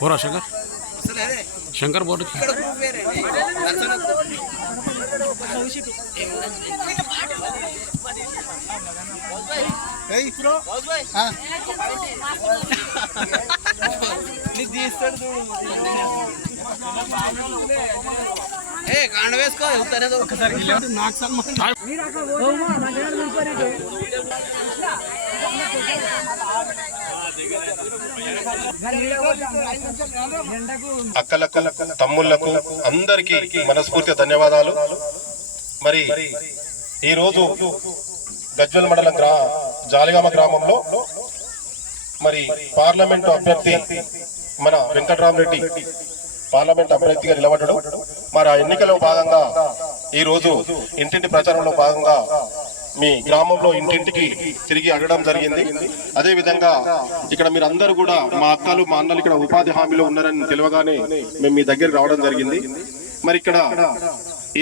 बोरा Shankar Shankar board కాండ వేసుకో అక్కలకు తమ్ముళ్లకు అందరికీ మనస్ఫూర్తి ధన్యవాదాలు. మరి ఈ రోజు గజ్వెల్ మండలం జాలిగామ గ్రామంలో మరి పార్లమెంటు అభ్యర్థి మన వెంకటరామరెడ్డి పార్లమెంట్ అభ్యర్థిగా నిలబడ్డాడు. మరి ఆ ఎన్నికలో భాగంగా ఈ రోజు ఇంటింటి ప్రచారంలో భాగంగా మీ గ్రామంలో ఇంటింటికి తిరిగి అడగడం జరిగింది. అదే విధంగా ఇక్కడ మీరు అందరూ కూడా మా అక్కలు మా అన్నలు ఇక్కడ ఉపాధి హామీలో ఉన్నారని తెలియగానే మేము మీ దగ్గరికి రావడం జరిగింది. మరి ఇక్కడ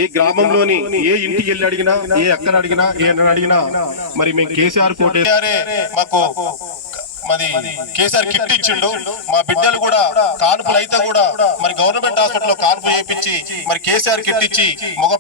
ఏ గ్రామంలోని ఏ ఇంటికి వెళ్ళి అడిగినా, ఏ అక్కను అడిగినా, ఏ అన్నను అడిగినా మరి మేము కేసీఆర్ కోటేసారే మాకు మరి కేసీఆర్ కిట్ ఇచ్చిండు. మా బిడ్డలు కూడా కాన్పులు అయితే కూడా మరి గవర్నమెంట్ హాస్పిటల్లో కాన్పు చేయించి మరి కేసీఆర్ కిట్ ఇచ్చి మగ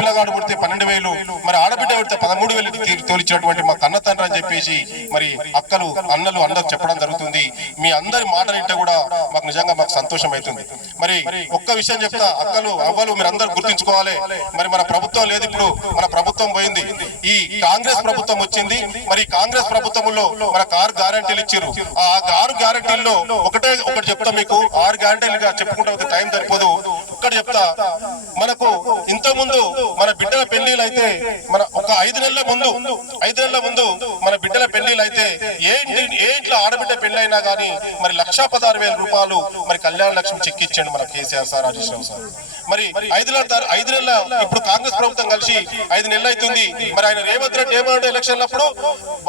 పిల్లగాడు పుడితే 12,000, మరి ఆడబిడ్డ పుడితే 13,000 తోలిచ్చినటువంటి మా కన్న తండ్రి అని చెప్పేసి మరి అక్కలు అన్నలు అందరూ చెప్పడం జరుగుతుంది. మీ అందరి మాట వింటే కూడా మాకు నిజంగా మాకు సంతోషం అవుతుంది. మరి ఒక్క విషయం చెప్తా, అక్కలు అవ్వలు మీరు అందరూ గుర్తించుకోవాలి. మరి మన ప్రభుత్వం లేదు, ఇప్పుడు మన ప్రభుత్వం పోయింది, ఈ కాంగ్రెస్ ప్రభుత్వం వచ్చింది. మరి కాంగ్రెస్ ప్రభుత్వంలో మన కారు గ్యారంటీలు ఇచ్చారు. ఆ 6 గ్యారంటీల్లో ఒకటి చెప్తా మీకు. 6 గ్యారంటీలుగా చెప్పుకుంటే టైం సరిపోదు. ఒక్కటి చెప్తా, మనకు ఇంత ముందు మన బిడ్డల పెళ్లిళ్ళు అయితే మన ఒక 5 నెలల ముందు మన బిడ్డల పెళ్లిళ్ళు అయితే ఏ ఇంట్లో ఆడబిడ్డ పెళ్లి అయినా కానీ మరి 1,16,000 రూపాయలు మరి కళ్యాణ లక్ష్మి చెక్ ఇచ్చాడు మన కేసీఆర్ సార్, హరీష్ రావు సార్. మరి 5 నెలల ఇప్పుడు కాంగ్రెస్ ప్రభుత్వం కలిసి 5 నెలలు అవుతుంది. మరి ఆయన రేవంత్ రెడ్డి ఏమంటే ఎలక్షన్లప్పుడు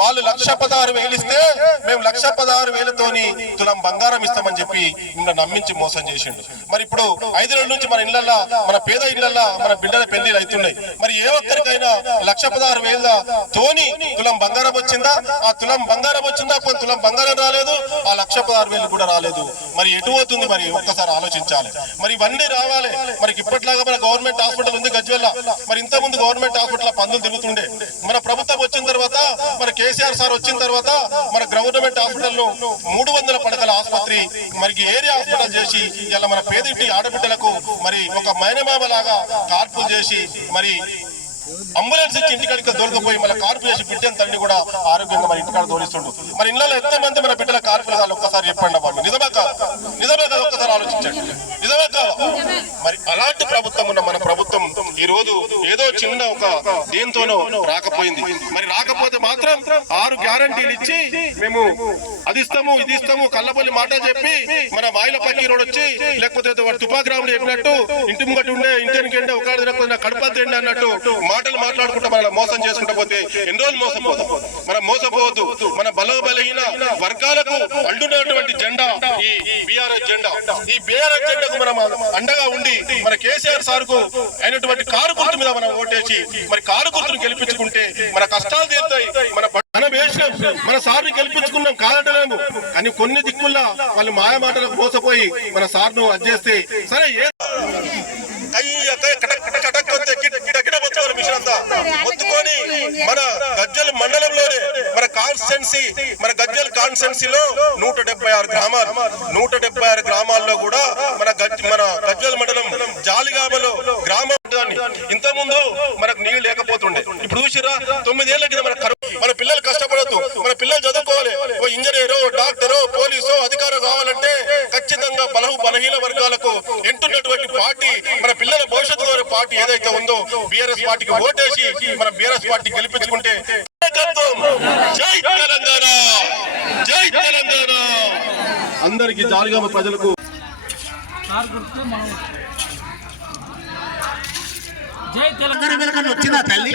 వాళ్ళు 1,16,000 ఇస్తే మేము 1,16,000తోని తులం బంగారం ఇస్తామని చెప్పి నిన్న నమ్మించి మోసం చేసిండు. మరి ఇప్పుడు 5 నెలల నుంచి మన ఇళ్లల్లో, మన పేద ఇళ్లల్లో మన బిడ్డల పెళ్లిళ్ళు అవుతున్నాయి. మరి ఏ ఒక్కరికైనా 1,16,000తోని తులం బంగారం వచ్చిందా? ఆ తులం బంగారం వచ్చిందా? కొన్ని తులం బంగారం రాలేదు, ఆ 1,16,000 కూడా రాలేదు. మరి ఎటు పోతుంది? మరి ఒక్కసారి ఆలోచించాలి. మరి ఇవన్నీ రావాలి. మనకి ఇప్పట్లాగా మన గవర్నమెంట్ హాస్పిటల్ ఉంది గజ్వెల్లో. మరి ఇంత ముందు గవర్నమెంట్ హాస్పిటల్ పందులు తిరుగుతుండే. మన ప్రభుత్వం వచ్చిన తర్వాత, మన కేసీఆర్ సార్ వచ్చిన తర్వాత మన గవర్నమెంట్ హాస్పిటల్ 300 పడకల ఆసుపత్రి మరి ఏరియా హాస్పిటల్ చేసి ఇలా మన పేదింటి ఆడబిడ్డలకు మరి ఒక మైనమామ లాగా కార్పులు చేసి మరి అంబులెన్స్ ఇచ్చి ఇంటికాడికి దొరకపోయి మన కార్పు చేసి బిడ్డను తండ్రి కూడా ఆరోగ్యంగా మన ఇంటికాడ దోరిస్తుండు. మరి ఇళ్ళలో ఎంతమంది మన బిడ్డల కార్పులు కాదు ఒక్కసారి చెప్పండి అమ్మా. నిజమే కాదు ఒక్కసారి ఆలోచించండి. నిజమే కాదు? మరి అలాంటి ప్రభుత్వం ఉన్న మన ప్రభుత్వం ఈ రోజు ఏదో చిన్న ఒక దేంతోనో రాకపోయింది. మరి రాకపోతే మాత్రం 6 గ్యారంటీలు ఇచ్చి మేము అది ఇస్తాము ఇది ఇస్తాము కళ్ళపల్లి మాటలు చెప్పి మన మాయిల పక్కీరోడు వచ్చి లేకపోతే వాడు తుపాగ్రాములు చెప్పినట్టు ఇంటి ముంగటి ఉండే ఇంటికి ఒక కడపంతి అన్నట్టు మాటలు మాట్లాడుకుంటూ మనం మోసం చేసుకుంటూ పోతే ఎన్ని రోజులు మోసపోతాం? మనం మోసపోవద్దు. మన బలహీన వర్గాలకు అంటున్నటువంటి జెండా ఈ బీఆర్ఎస్ జెండా. ఈ బీఆర్ఎస్ జెండాకు మనం అండగా ఉండి మన కేసీఆర్ సార్ కు అయినటువంటి కారు గుర్తు మీద మనం ఓటేసి మరి కారు గుర్తును గెలిపించుకుంటే మన కష్టాలు తీరుతాయి. మన సార్ని గెలిపించుకున్నాం కాదంటలేము, కానీ కొన్ని దిక్కుల్లో వాళ్ళు మాయ మాటలకు మోసపోయి మన సార్ను అడ్జేస్తే సరే మిషన్ అంతా మొత్తుకొని మన గజ్వెల్ మండలంలోనే మన కాన్స్టిట్యున్సీ మన గజ్వెల్ కాన్స్టిట్యున్సీలో 176 గ్రామాల్లో కూడా మన గజ్వెల్ మండలం జాలిగామలో గ్రామం ఇంత ముందు మనకు నీళ్లు లేకపోతుండే. ఇప్పుడు చూసిరా 9 ఏళ్ల కింద మన పిల్లలు కష్టపడద్దు, మన పిల్లలు చదువుకోవాలి. ఓ ఇంజనీరో డాక్టరో పోలీసో అధికారం కావాలంటే ఖచ్చితంగా బలహీన వర్గాలకు ఎంటున్నటువంటి పార్టీ మన పిల్లల భవిష్యత్తు పార్టీ ఏదైతే ఉందో బీఆర్ఎస్ పార్టీకి ఓటేసి మన బీఆర్ఎస్ పార్టీ గెలిపించుకుంటే జై తెలంగాణ, జై తెలంగాణ. అందరికి జాలిగామ ప్రజలకు వచ్చిందా తల్లి?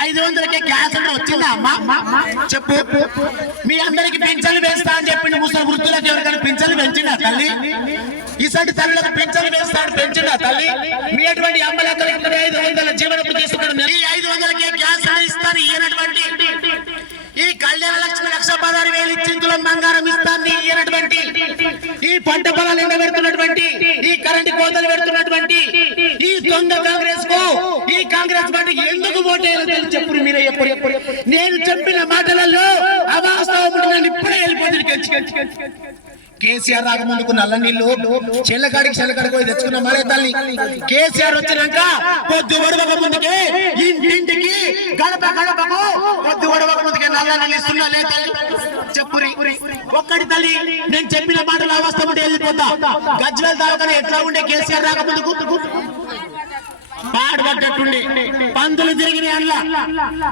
500కే గ్యాస్ అంటే వచ్చిందా అమ్మా? చెప్పు. మీ అందరికి పింఛన్లు వేస్తా అని చెప్పింది. ముసలి వృద్ధులకు ఎవరికైనా పింఛన్లు పెంచిందా తల్లి? ఈసారి తల్లులకు పింఛన్లు వేస్తాడు, పెంచిందా తల్లి? మీ అటువంటి అమ్మలందరికీ 500 జీవనపు తీసుకున్నాడు. ఈ 500కే గ్యాస్ ఇస్తాను ఇయ్యనటువంటి, ఈ కళ్యాణ లక్ష్మి 1,16,000 ఇచ్చిందులో బంగారం ఇస్తాన్ని ఇయ్యనటువంటి, ఈ పంట పొలాలు ఎండబెడుతున్నటువంటి, ఈ కరెంటు కోతలు పెడుతున్నటువంటి ఈ దొంగ కాంగ్రెస్ కు, ఈ కాంగ్రెస్ పార్టీకి ఎందుకు ఓటేయాలో చెప్పుడు మీరే. ఎప్పుడు నేను చెప్పిన మాటలలో అవాస్తవం ఇప్పుడే వెళ్ళిపోతుంది. కేసీఆర్ రాకముందుకు నల్ల నీళ్లు చెల్లకాడికి పోయి తెచ్చుకున్న మరే తల్లి. కేసీఆర్ వచ్చినాక పొద్దు వడవక ముందుకే ఇంటింటికి గడప గడపకు పొద్దు వడవక ముందుకే నల్ల నీళ్ళు ఇస్తున్నా లే తల్లి? చెప్పురి ఒక్కటి తల్లి. నేను చెప్పిన మాటలు అవస్థ ఉంటే వెళ్ళిపోతా. గజ్వేల్ తాలూకా ఎట్లా ఉండే కేసీఆర్ రాకముందుకు? పాడుపడ్డట్టుండే పందులు తిరిగినాయి.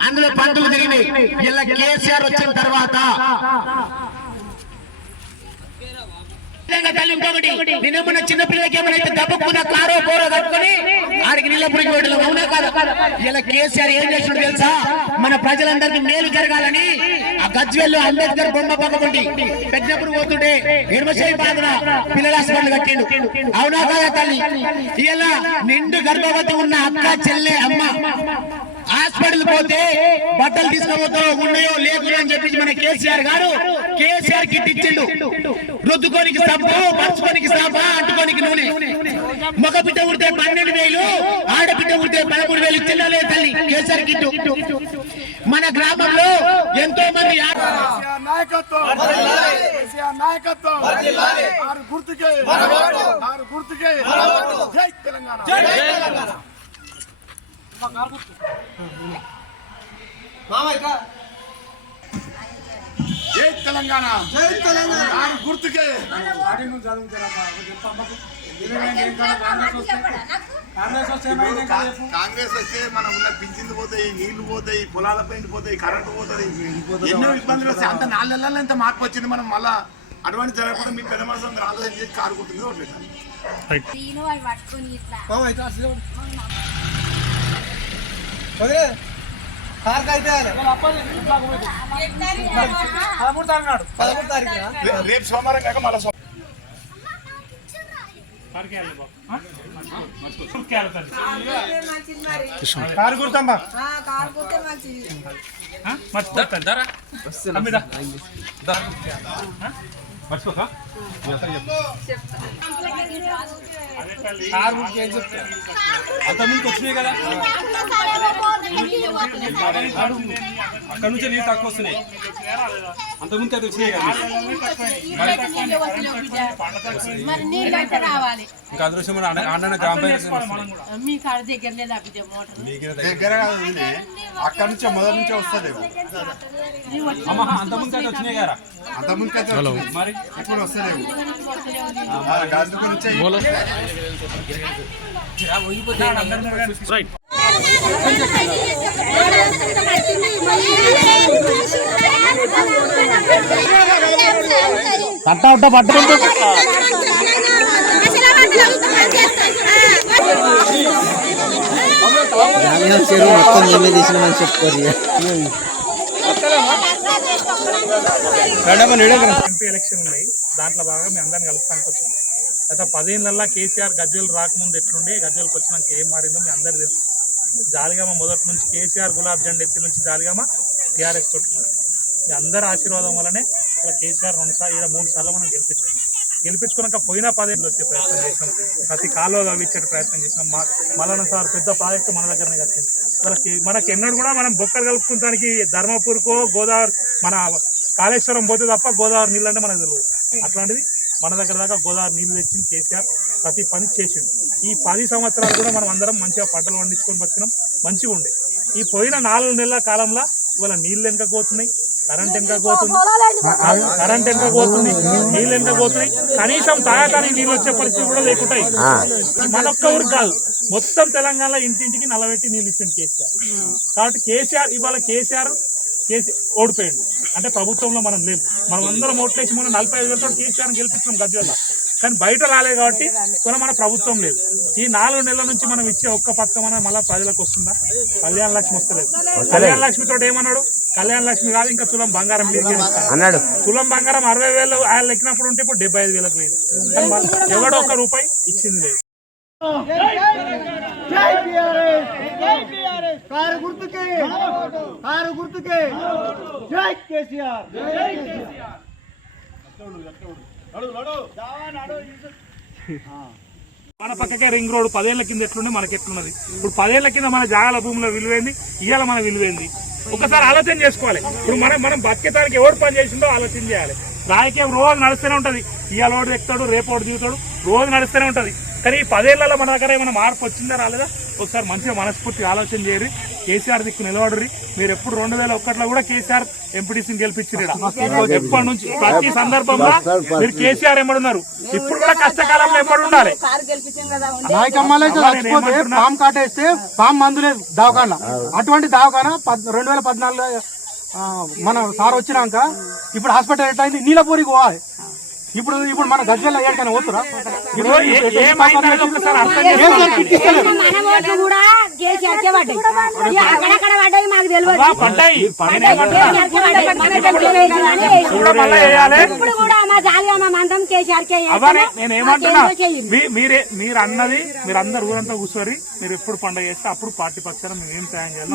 అందులో పందులు తిరిగినాయి. ఇలా కేసీఆర్ వచ్చిన తర్వాత ఇంకొకటి, నేనేమన్నా చిన్నపిల్లలకి ఏమైనా దెబ్బకున్న కారో పోరో కట్టుకొని ఆడికి నీళ్ళ పురికి పెట్టడం అవునా కాదు? ఇలా కేసీఆర్ ఏం చేసినట్టు తెలుసా? మన ప్రజలందరికీ మేలు జరగాలని ఆ గజ్వేల్లో అంబేద్కర్ బొమ్మ పక్కకుండి పెద్దప్పుడు పోతుంటే ఎడమచేయి బాధన పిల్లల హాస్పిటల్ కట్టిండు. అవునా కాదా తల్లి? ఇలా నిండు గర్భవతి ఉన్న అక్క, చెల్లె, అమ్మ హాస్పిటల్ పోతే బట్టలు తీసుకోబోతారో ఉన్నాయో లేకున్నా అని చెప్పి మన కేసీఆర్ గారు కేసీఆర్ కిట్ ఇచ్చిండు. రుద్దుకోనికి సబ్బు, పరుచుకోనికి సాప, అంటుకోనికి నూనె. మగ బిడ్డ ఉడితే 12,000, ఆడబిడ్డ ఉడితే 13,000 ఇచ్చిండే తల్లి కేసీఆర్ కిట్. మన గ్రామంలో ఎంతో మంది జై తెలంగాణ, జై తెలంగాణ గుర్తుకే. కాంగ్రెస్ వస్తే మనం ఉన్న పింఛన్లు పోతాయి, నీళ్లు పోతాయి, పొలాల పెయింట్ పోతాయి, కరెంటు పోతుంది, ఎన్నో ఇబ్బందులు వస్తాయి. అంత 4 నెలల్లో ఇంత మార్పు వచ్చింది. మనం మళ్ళా అటువంటి జరగకుండా మీ పెద్ద మనసు అందరూ ఆలోచన చేసి కారు గుర్తుంది ఓట్లేదు. రేపు సోమవారం కాక మళ్ళీ కారు గుర్తమ్మా. మర్చిపోక అంత ముందుకు వచ్చినాయి కదా, అక్కడ నుంచి నీళ్ళు తక్కువ వస్తున్నాయి. అంత ముందు అయితే వచ్చినాయి కదా. ఇంకా అదృశ్యం ఆంధ్ర గ్రామ దగ్గర అక్కడ నుంచే మొదటి నుంచే వస్తలేవు. అంత ముందు అయితే వచ్చినాయి కదా, అంత ముందు అయితే మరి ఇప్పుడు వస్తలేవు. రైట్. కట్ట పట్టుకుంటూ మొత్తం మేమే తీసిన మనిషి చెప్పుకోరు. ఎంపీ ఎలక్షన్ ఉన్నాయి, దాంట్లో బాగా మేము అందరిని కలుస్తానికి వచ్చాం. గత 10 ఏళ్ళల్లో కేసీఆర్ గజ్వేల్ రాకముందు ఎట్లుండే, గజ్వేల్కి వచ్చినాక ఏం మారిందో మీ అందరికీ తెలుసు. జాలిగామ మొదటి నుంచి కేసీఆర్ గులాబ్ జెండా ఎత్తి నుంచి జాలిగామ టీఆర్ఎస్ తోటి ఉన్నది. మీ అందరి ఆశీర్వాదం వల్లనే ఇలా కేసీఆర్ 3 సార్లు మనం గెలిపించుకున్నాక పోయినా 10 ఏళ్ళు వచ్చే ప్రయత్నం చేసినాం. ప్రతి కాలువ తవ్వించే ప్రయత్నం చేసినాం. మల్లన్న సార్ పెద్ద ప్రాజెక్టు మన దగ్గరనే కట్టింది. మనకి ఎన్నడూ కూడా మనం బొక్కలు కలుపుకుంటానికి ధర్మపూర్కో గోదావరి మన కాళేశ్వరం పోతే తప్ప గోదావరి నీళ్ళు అంటే మనకు తెలియదు. అట్లాంటిది మన దగ్గర దాకా గోదావరి నీళ్ళు తెచ్చింది కేసీఆర్. ప్రతి పని చేసిండు. ఈ 10 సంవత్సరాలు కూడా మనం అందరం మంచిగా పంటలు పండించుకొని బతికినాం, మంచిగా ఉండే. ఈ పోయిన 4 నెలల కాలంలో ఇవాళ నీళ్ళు వెనకపోతున్నాయి, కరెంట్ ఎంత పోతుంది, కరెంట్ ఎంత పోతుంది, నీళ్ళు ఎంత పోతున్నాయి, కనీసం తాగటానికి నీళ్ళు వచ్చే పరిస్థితి కూడా లేకుంటాయి. మనొక్క ఊరికి కాదు, మొత్తం తెలంగాణలో ఇంటింటికి నల్లబెట్టి నీళ్ళు ఇచ్చింది కేసీఆర్. కాబట్టి కేసీఆర్ ఇవాళ కేసీఆర్ ఓడిపోయాడు అంటే ప్రభుత్వంలో మనం లేము. మనం అందరం ఓట్లేసి మనం 45,000తో కేసీఆర్ గెలిపించినాం గజ్వేల్లో, కానీ బయట రాలేదు కాబట్టి మన ప్రభుత్వం లేదు. ఈ 4 నెలల నుంచి మనం ఇచ్చే ఒక్క పథకం అనేది మళ్ళీ ప్రజలకు వస్తుందా? కళ్యాణ లక్ష్మి వస్తలేదు. కళ్యాణ లక్ష్మితో ఏమన్నాడు? కళ్యాణ లక్ష్మి కాదు ఇంకా తులం బంగారం అన్నాడు. తులం బంగారం 60,000 ఆయన లెక్కినప్పుడు ఉంటే ఇప్పుడు 75,000 పోయింది. కానీ మళ్ళీ ఎవడో 1 రూపాయి ఇచ్చింది లేదు. మన పక్కకే రింగ్ రోడ్ 10 ఏళ్ల కింద ఎట్లుండే మనకి ఎట్లున్నది ఇప్పుడు. 10 ఏళ్ల కింద మన జాగాల భూమిలో విలువైంది, ఇవాళ మన విలువైంది. ఒకసారి ఆలోచన చేసుకోవాలి. ఇప్పుడు మనం బతికేతానికి ఎవరు పని చేసిందో ఆలోచన చేయాలి. రాజకీయం రోజు నడుస్తూనే ఉంటది. ఇవాళ ఓటు ఎక్కుతాడు, రేపు ఓటు దిగుతాడు, రోజు నడుస్తూనే ఉంటది. కానీ ఈ 10 ఏళ్లలో మన దగ్గర ఏమైనా మార్పు వచ్చిందా రాలేదా? ఒకసారి మంచిగా మనస్ఫూర్తిగా ఆలోచన చేయరు. కేసీఆర్ దిక్కు నిలబడరు. మీరు ఎప్పుడు 2001లో కూడా కేసీఆర్ ఎంపీటీసీని గెలిపించారు. ఎప్పటి నుంచి ప్రతి సందర్భంలో మీరు కేసీఆర్ ఎంబడున్నారు. ఇప్పుడు కూడా కష్టకాలంలో ఎంబడి ఉండాలి. పాము కాటేస్తే పాము మందు లేదు దవాఖానా. అటువంటి దవాఖానా 2014 మన సార్ వచ్చినాక ఇప్పుడు హాస్పిటల్ ఎట్లయింది? నీలపూరికి పోవాలి. ఇప్పుడు మన గజ్వేల్లో ఏడికైనా పోతురా? నేనేమంటున్నా, మీరు అన్నది మీరు అందరు ఊరంతా కూర్చోరి. మీరు ఎప్పుడు పండుగ చేస్తే అప్పుడు పార్టీ పక్షాన మేము ఏం సాయం చేయాలి.